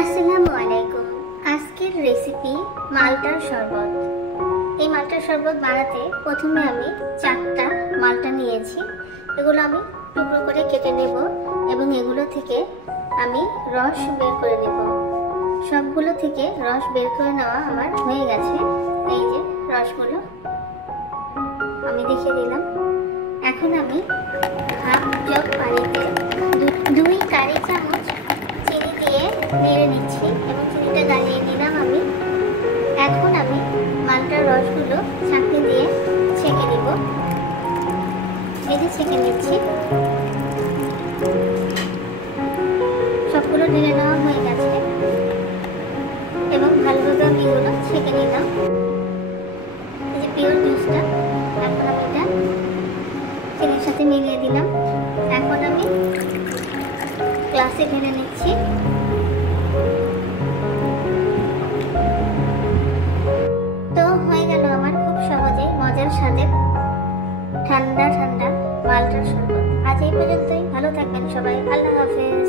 আসসালামু আলাইকুম। আজকের রেসিপি মালটার শরবত। এই মালটার শরবত বানাতে প্রথমে আমি 4টা মালটা নিয়েছি। এগুলো আমি টুকরো করে কেটে নেব এবং এগুলো থেকে আমি রস বের করে নেব। সবগুলো থেকে রস বের করে নেওয়া আমার হয়ে গেছে। এই যে রসগুলো আমি দেখিয়ে দিলাম। এখন আমি হাফ জগ পানিতে 2 কারি চামচ চিনি দিয়ে নেড়ে নিচ্ছি এবং চিনিটা গালিয়ে নিলাম আমি। এখন আমি মালটার রসগুলো ছাঁকনি দিয়ে ছেঁকে নিব। এই যে ছেঁকে নিচ্ছি। সবগুলো ঢেলে নেওয়া হয়ে গেছে এবং ভালোভাবে আমি এগুলো ছেঁকে নিলাম। এই যে পিওর জুসটা এখন আমি এটা চিনির সাথে মিলিয়ে দিলাম। এখন আমি গ্লাসে ঢেলে নিচ্ছি। তো হয়ে গেল আমার খুব সহজেই মজার স্বাদের ঠান্ডা ঠান্ডা মালটার শরবত। আজ এই পর্যন্তই। ভালো থাকবেন সবাই। আল্লাহ হাফেজ।